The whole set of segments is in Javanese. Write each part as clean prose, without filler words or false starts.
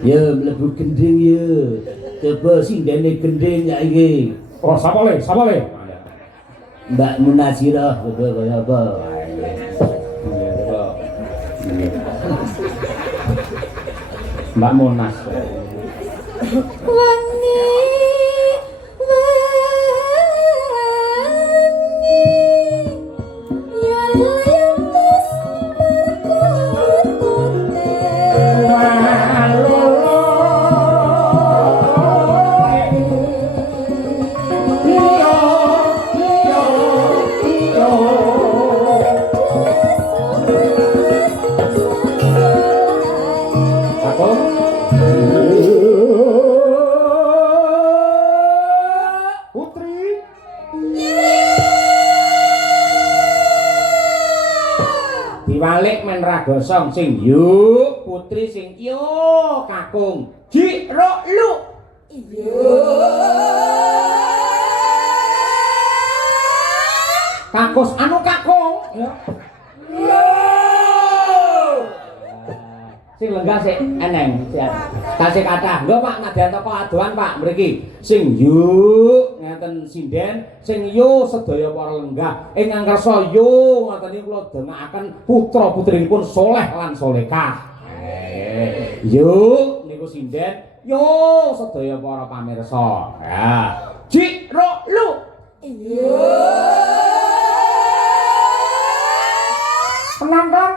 Ya mlebu gending ya. Coba sindene gending saiki. Oh, sapa le? Sapa le? Mbak Munasirah coba kaya apa? Mbak Monas. Wangi Diwalik men ragosong sing yuk putri sing yo kakung jiro lu kakus anu kakung ya sing lenggah sik eneng tasih kathah lho Pak nadyan teko adohan Pak mriki sing yuk ngeten sinden sing yo sedaya para lenggah ingkang kersa yo ngoten niku kula dongaaken putra putrinipun soleh lan solekah yuk niku sinden yo sedaya para pamirsa ya jiro lu penonton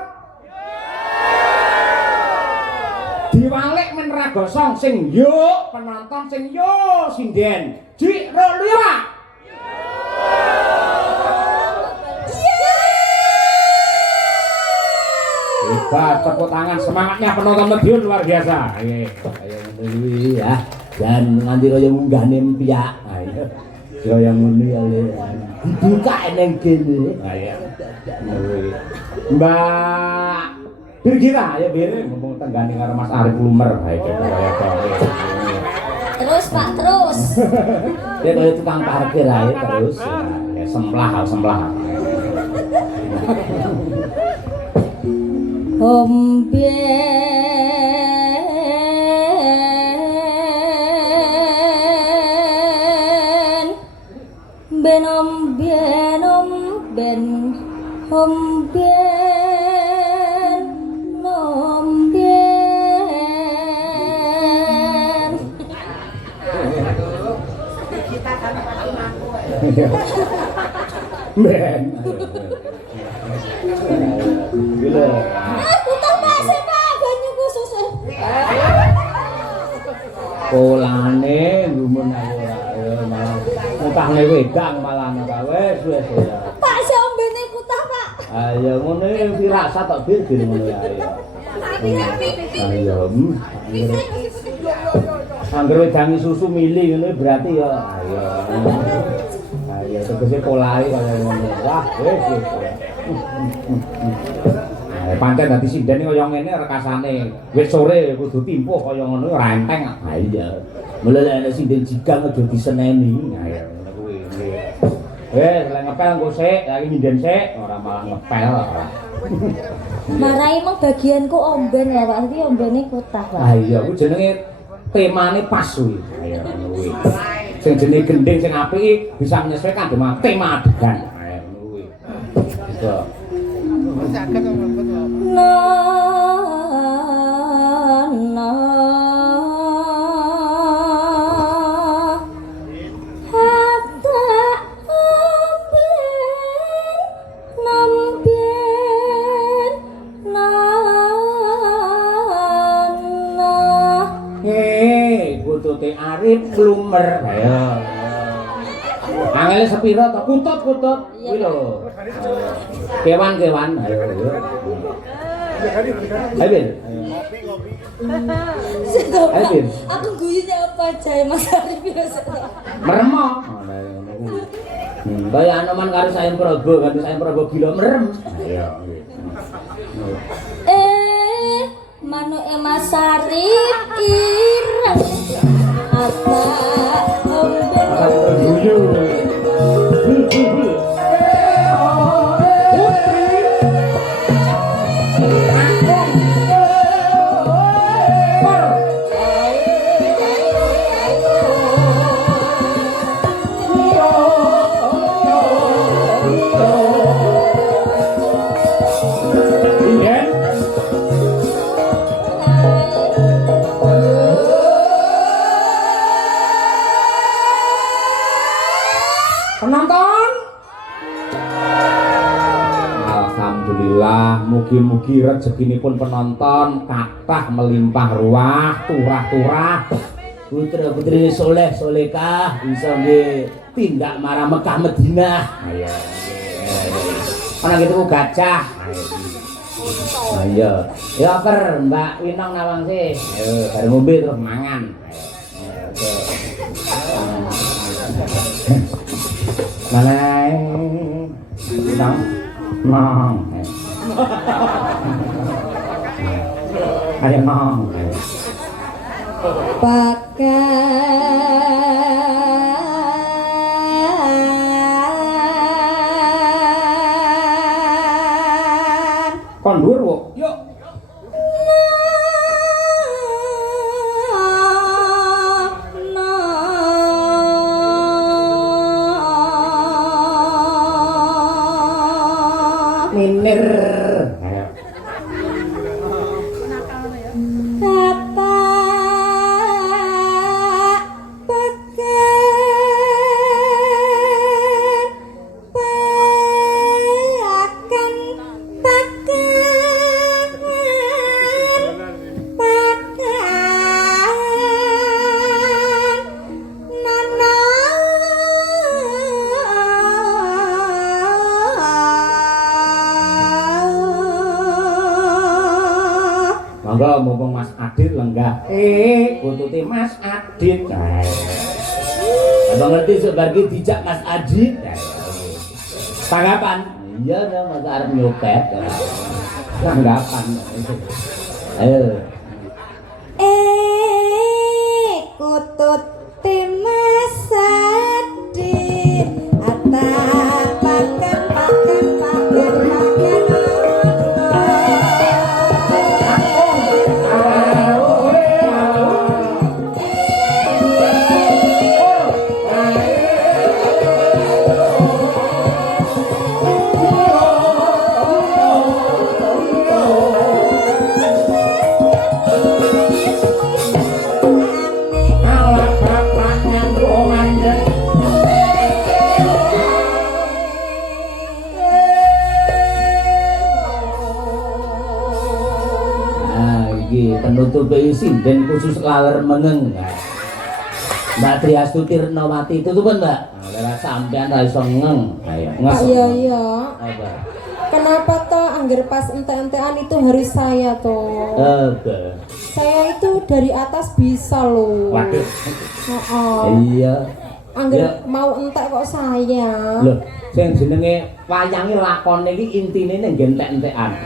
diwalik men ragosong sing yo penonton sing yo sinden jiro lu ya hebat tepuk tangan semangatnya penonton Medion luar biasa Ayo ngene ya. Dan nganti kaya munggahne piyak. Ayo. Kaya ngono ya Le. Dibuka ning kene. Ayo. Mbak Birgira ya Bir ngomong tenggane karo Mas Arif Lumer bae kaya terus Pak terus Dia kaya tukang parkir ae terus. ya semplah Ben. Gila. Utang pasir Pak banyu khusus Polane ngumun aku ora malah utahne wedang malah ana wis ya. Pak sombene kutah Pak Ayo ngono firasat tok bir ngono ya. Ayo. Angger wedangi susu mili ngono berarti ya ayo. Ayo tegese polahe kaya ngono. Wah, wis. Pancen dadi sinden kaya ngene rekasane wis sore kudu timpuh kaya ngono ora enteng. Ha iya. Mula lek ana sinden jigang aja diseneni. Ayo ngono kuwi. Lek ngepel engko sik, lagi nyinden sik, ora malah ngepel ora. marai emang bagianku omben ya Pak iki ombene kutah Pak Ah iya kuwi jenenge temane pas kuwi. Ayo ngono kuwi. Sing jenenge gending sing apik bisa menyesuaikan dengan tema adegan. Ayo ngono kuwi. Iso. Arif Lumer. Ayo. Angele sepiro to? Kutut-kutut. Kuwi lho. Kewan-kewan. Ayo. Ayo Ben. Ayo Ben. Aku guyune apa jae Mas Arif biasa. Meremo. Kaya anoman karo sayem Prabu, ganti sayem Prabu gila merem. Ayo. Manuke Mas Arif ireng. Apa Mugi-mugi rezekinipun penonton kathah melimpah ruah, turah-turah. Putra-putri soleh solekah bisa nggih tindak marang Mekah Madinah. Ayo. Ana gitu gajah. Ayo. Ya per Mbak Winong Nawangsi. Ayo bareng ngombe terus mangan. Maneng. Winong. Nong. Ayo nong. Pakan Kon dhuwur kok. Yuk. Minir. Ayo. Monggo mumpung Mas Adit lenggah. Bututi Mas Adit. Abang ngerti sebargi dijak Mas Adit. Tanggapan? Iya dah masa arep nyopet. Tanggapan. Ayo. Kutut Mas Adit ata pakan penutup sinden khusus laler meneng. Mbak Triastuti Retnawati itu tuh Mbak. Ora sampean ra iso ngeng. Ayo. Pak Yoyo. Apa? Kenapa toh angger pas ente-entean itu harus saya toh? Apa? Saya itu dari atas bisa loh. Waduh. Iya. Angger Ya. mau entek kok saya. Loh, sing jenenge wayange lakone iki intine ning entek-entekan.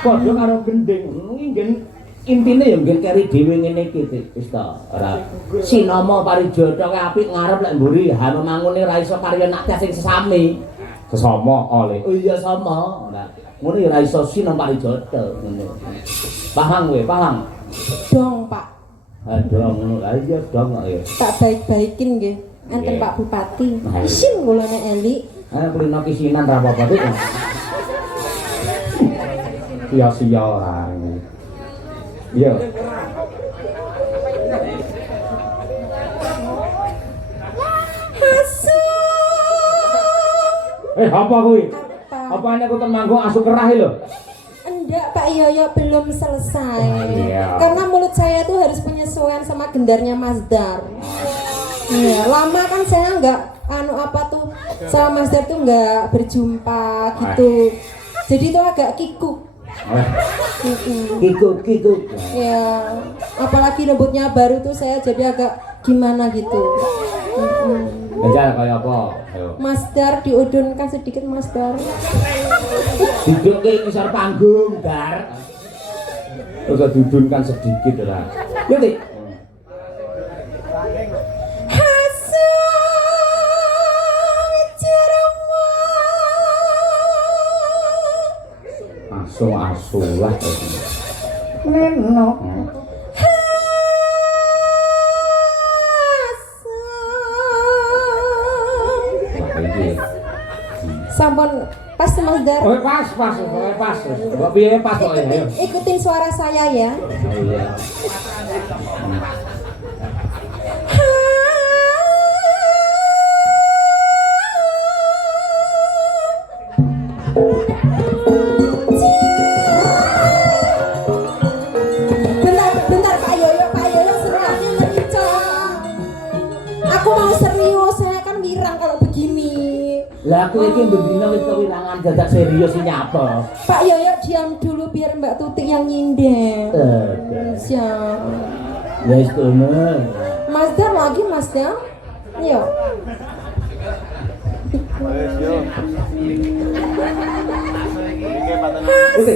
Padha karo gending. Nggih intine ya nggih keri dhewe ngene iki wis ta. Ora Sinama Parijata ki apik ngarep lek mburi ha memangune ra iso karya naktia sing sesami. sesama oleh. Oh iya sama. Nah, ngono ya ra iso sinama Parijata ngono. Paham kowe, paham? Dong Pak. Aduh ngono lah iya dong kok ya. Tak baik-baikin nggih. Enten Nggih. Pak Bupati. Nah, iya. Isin kula nek Eli. Kulino kisinan ra apa-apa tuh. Sia-sia ora. Iya. Apa kuwi? Apa ini aku temanggung asu kerah lho? Enggak Pak Yoyo belum selesai. Iya. Karena mulut saya tuh harus penyesuaian sama gendarnya Mas Dar. Iya, lama kan saya nggak sama Mas Dar tuh nggak berjumpa gitu. Jadi itu agak kikuk. Kikuk. Ya, apalagi rambutnya baru tuh saya jadi agak gimana gitu. Ngejal kaya apa? Ayo. Mas Dar diudunkan sedikit Mas Dar. Duduk ke ngisor panggung, Dar. Terus dudunkan sedikit ora. Yo, Dik. Asu-asulah. Neno. Sampun pas Mas Dar. Oh, pas. Kok piye pas kok ya? Ayo. Ikutin suara saya ya. Oh iya. Lah aku iki bendina wis kewilangan dadak serius nyapa. Pak Yoyo diam dulu biar Mbak Tuti yang nyinden. Siap. Wis kono. Mas Dar lagi Mas Dar. Yo. Oke.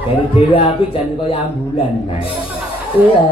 Dari dewa api jan kaya ambulan. Iya.